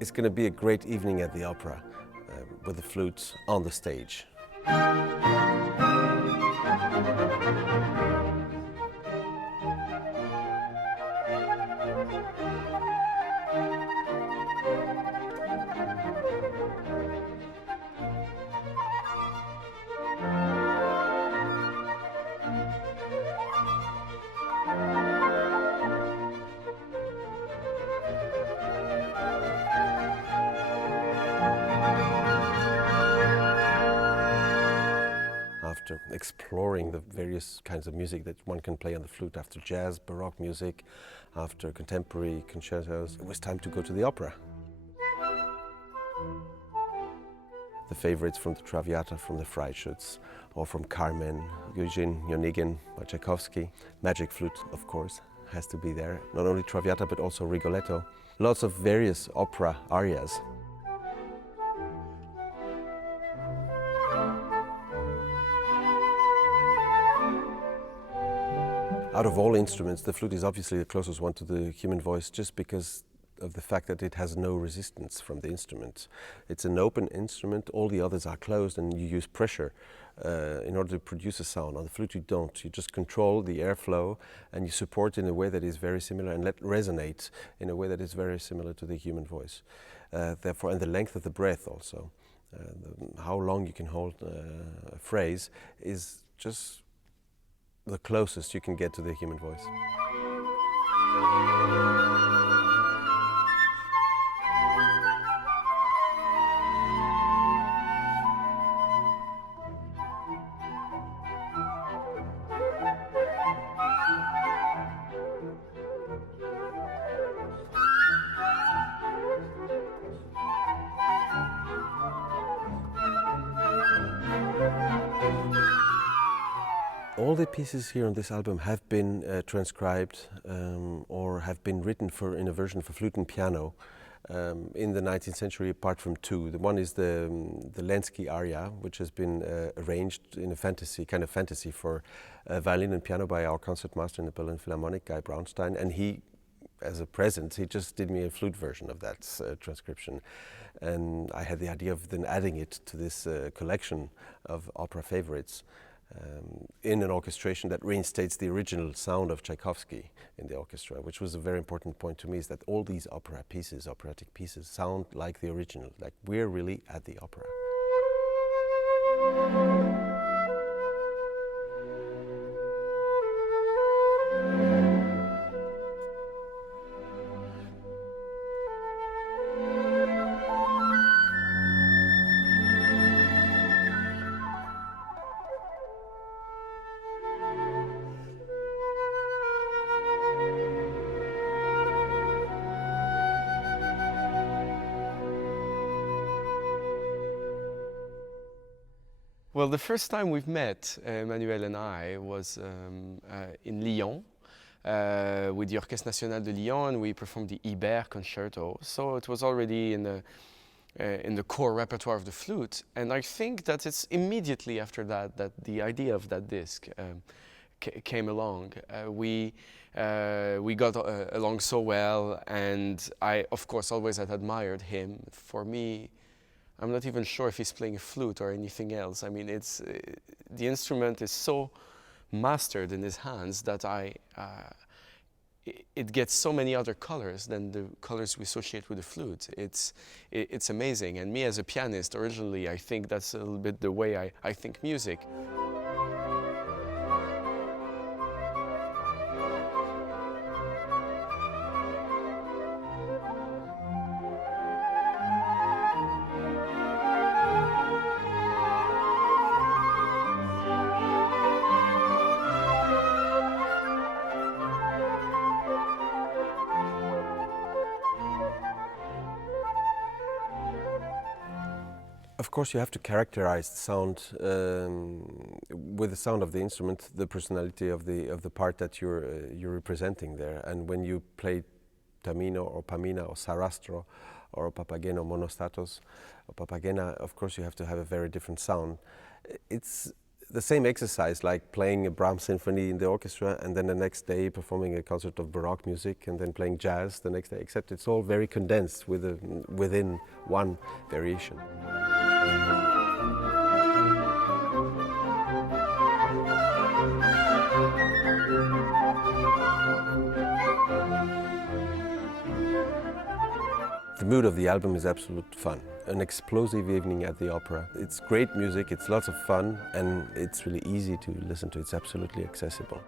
It's going to be a great evening at the opera with the flute on the stage. After exploring the various kinds of music that one can play on the flute, after jazz, baroque music, after contemporary concertos, it was time to go to the opera. The favorites from the Traviata, from the Freischütz, or from Carmen, Eugene Onegin, by Tchaikovsky. Magic Flute, of course, has to be there. Not only Traviata, but also Rigoletto. Lots of various opera arias. Out of all instruments, the flute is obviously the closest one to the human voice, just because of the fact that it has no resistance from the instrument. It's an open instrument, all the others are closed, and you use pressure in order to produce a sound. On the flute you don't, you just control the airflow and you support it in a way that is very similar and let it resonate in a way that is very similar to the human voice. Therefore, and the length of the breath also. How long you can hold a phrase is just the closest you can get to the human voice. All the pieces here on this album have been transcribed or have been written in a version for flute and piano in the 19th century, apart from two. The one is the Lenski aria, which has been arranged in a kind of fantasy for violin and piano by our concertmaster in the Berlin Philharmonic, Guy Braunstein, and he, as a present, he just did me a flute version of that transcription. And I had the idea of then adding it to this collection of opera favorites. In an orchestration that reinstates the original sound of Tchaikovsky in the orchestra, which was a very important point to me, is that all these operatic pieces sound like the original, like we're really at the opera. Well, the first time we've met, Emmanuel and I, was in Lyon with the Orchestre National de Lyon, and we performed the Ibert Concerto. So it was already in the core repertoire of the flute. And I think that it's immediately after that the idea of that disc came along. We got along so well, and I, of course, always had admired him. For me, I'm not even sure if he's playing a flute or anything else. I mean, the instrument is so mastered in his hands that it gets so many other colors than the colors we associate with the flute. It's amazing. And me as a pianist, originally, I think that's a little bit the way I think music. Of course, you have to characterize the sound with the sound of the instrument, the personality of the part that you're representing there. And when you play Tamino or Pamina or Sarastro or Papageno monostatos or Papagena, of course you have to have a very different sound. It's the same exercise like playing a Brahms symphony in the orchestra and then the next day performing a concert of Baroque music and then playing jazz the next day, except it's all very condensed within one variation. The mood of the album is absolute fun. An explosive evening at the opera. It's great music, it's lots of fun, and it's really easy to listen to. It's absolutely accessible.